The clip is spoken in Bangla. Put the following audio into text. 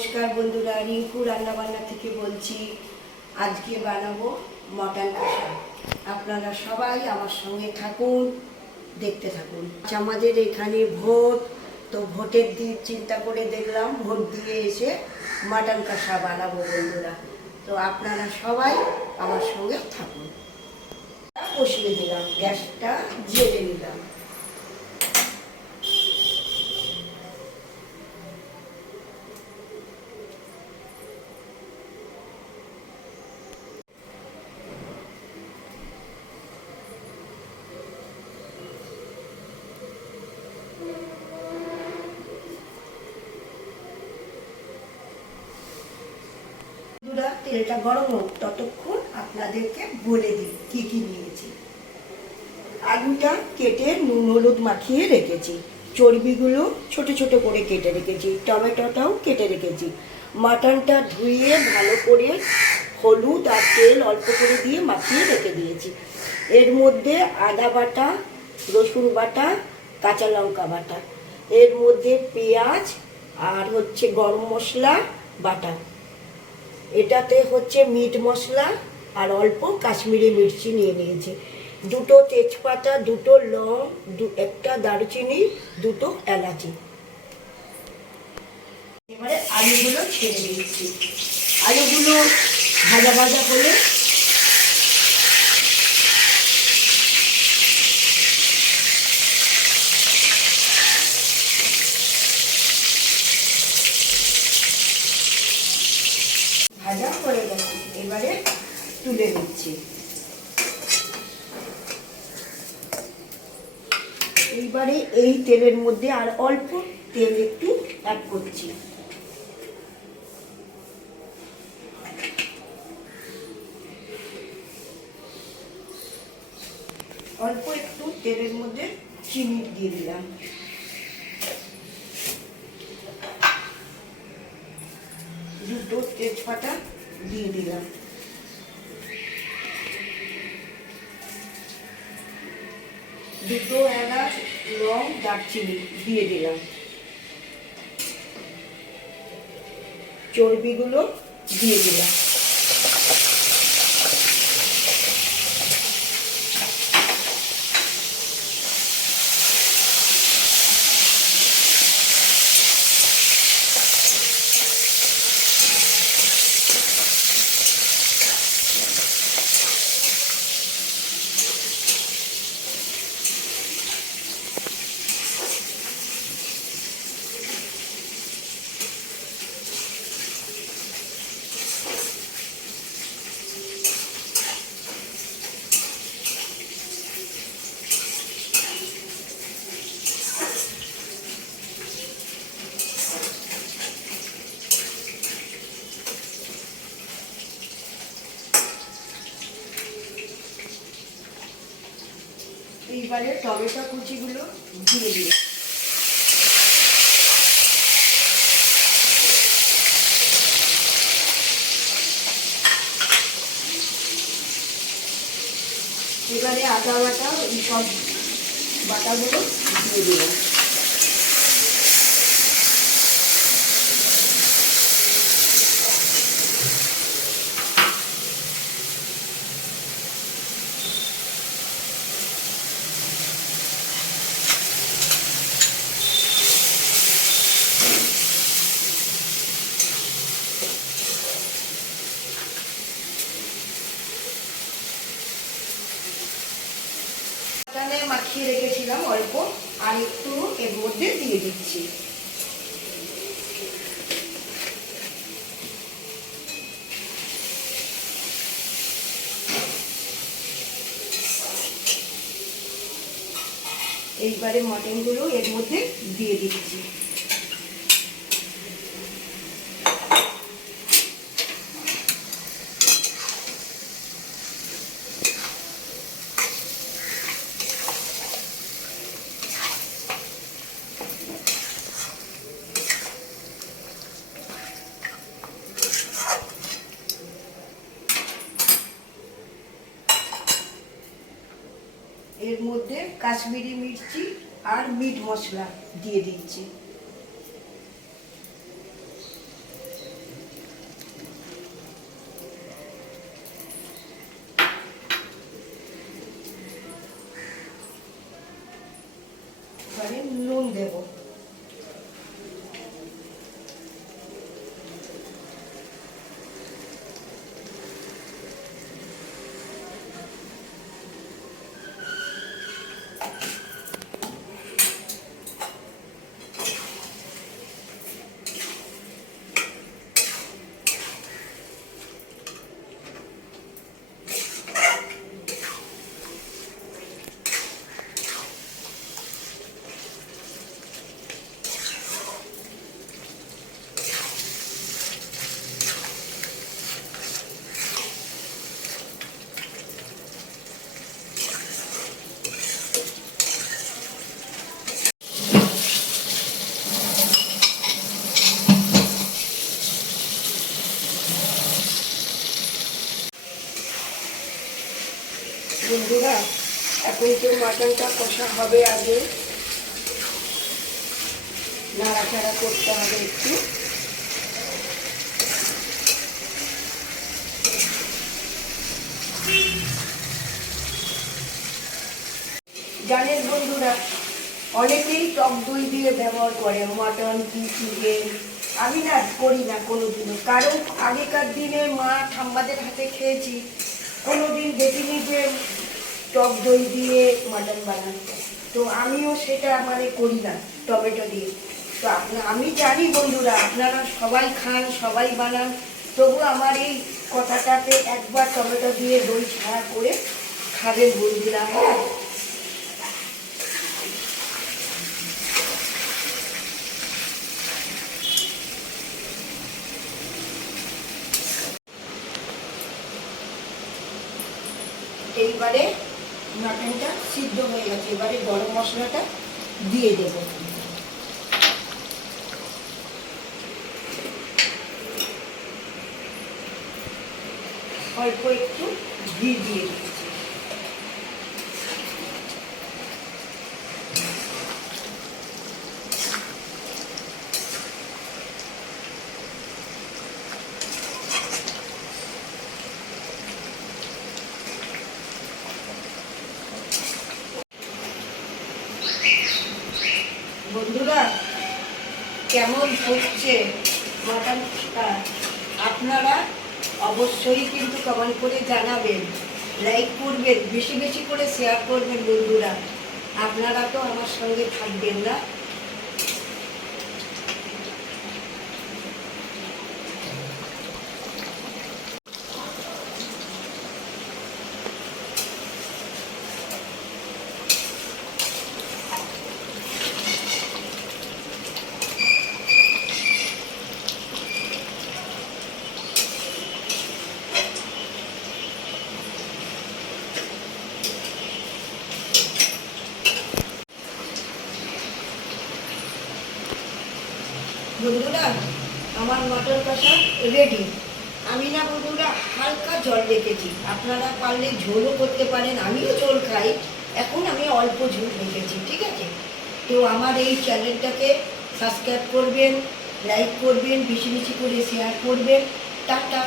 নমস্কার বন্ধুরা, রিঙ্কু রান্নাবান্না থেকে বলছি। আজকে বানাবো মটন কষা। আপনারা সবাই আমার সঙ্গে থাকুন, দেখতে থাকুন। আমাদের এখানে ভোট, তো ভোটের দিন চিন্তা করে দেখলাম ভোট দিয়ে এসে মটন কষা বানাবো বন্ধুরা। তো আপনারা সবাই আমার সঙ্গে থাকুন। বসিয়ে দিলাম, গ্যাসটা জ্বেলে নিলাম। তেলটা গরম হোক, ততক্ষণ আপনাদেরকে বলে দিই কি কি নিয়েছি। আলুটা কেটে নুন হলুদ মাখিয়ে রেখেছি, চর্বিগুলো ছোট ছোট করে কেটে রেখেছি, টমেটোটাও কেটে রেখেছি। মাটনটা ধুয়ে ভালো করে হলুদ আর তেল অল্প করে দিয়ে মাখিয়ে রেখে দিয়েছি। এর মধ্যে আদা বাটা, রসুন বাটা, কাঁচা লঙ্কা বাটা, এর মধ্যে পেঁয়াজ আর গরম মশলা বাটা, এটাতে মিট মশলা আর অল্প কাশ্মীরি মির্চি নিয়ে নিয়েছি, দুটো তেজপাতা, দুটো লং, একটা দারুচিনি, দুটো এলাচি। এবারে আলুগুলো ছেড়ে দিচ্ছি। আলুগুলো ভাজা ভাজা করে ভাজা হয়ে গেছে, এবারে তুলে নিচ্ছি। এইবারে এই তেলের মধ্যে আর অল্প তেল একটু অ্যাড করছি। অল্প একটু তেলের মধ্যে চিনি দিয়ে দিলাম, দুটো তেজপাতা দিয়ে দিলাম, দুটো এলাচ, লং, দারচিনি দিয়ে দিলাম, চর্বিগুলো দিয়ে দিলাম। এইবারে টমেটো কুচিগুলো দিয়ে দিই। এবারে আদা বাটা, এই সব বাটাগুলো দিয়ে দিলাম। মাখিয়ে রেখেছিলাম অল্প, আর একটু এর মধ্যে দিয়ে দিচ্ছি। এইবারে মটনগুলো এর মধ্যে দিয়ে দিচ্ছি। এর মধ্যে কাশ্মীরি মির্চি আর মিট মশলা দিয়ে দিচ্ছি। দেব। বন্ধুরা, এখন তো মাটনটা কষা হবে, আগে নাড়াচাড়া করতে হবে একটু। জানেন বন্ধুরা, অনেকেই টক দই দিয়ে ব্যবহার করে মাটন কি চিকেন। আমি না করি না কোনোদিনও, কারণ আগেকার দিনে মা ঠাম্মাদের হাতে খেয়েছি, কোনোদিন দেখিনি যে টক দই দিয়ে মাটন বানাতে। তো আমিও সেটা করি না টমেটো দিয়ে। তো আমি জানি বন্ধুরা, আপনারা সবাই খান, সবাই বানান, তবু আমার এই কথাটাতে একবার টমেটো দিয়ে দই ছাড়া করে খাবেন বন্ধুরা। হ্যাঁ, এইবারে মাটনটা সিদ্ধ হয়ে গেছে, এবারে গরম মশলাটা দিয়ে দেব। অল্প একটু ঘি দিয়ে দিচ্ছি। বন্ধুরা, কেমন হচ্ছে মাটনটা আপনারা অবশ্যই কিন্তু কমেন্ট করে জানাবেন, লাইক করবেন, বেশি বেশি করে শেয়ার করবেন বন্ধুরা। আপনারা তো আমার সঙ্গে থাকবেন না। বন্ধুরা, আমার মটর কষা রেডি। আমি না বন্ধুরা হালকা জল রেখেছি, আপনারা পারলে ঝোলও করতে পারেন, আমিও ঝোল খাই, এখন আমি অল্প ঝোল রেখেছি, ঠিক আছে। তো আমার এই চ্যানেলটাকে সাবস্ক্রাইব করবেন, লাইক করবেন, বেশি বেশি করে শেয়ার করবেন। টাটা।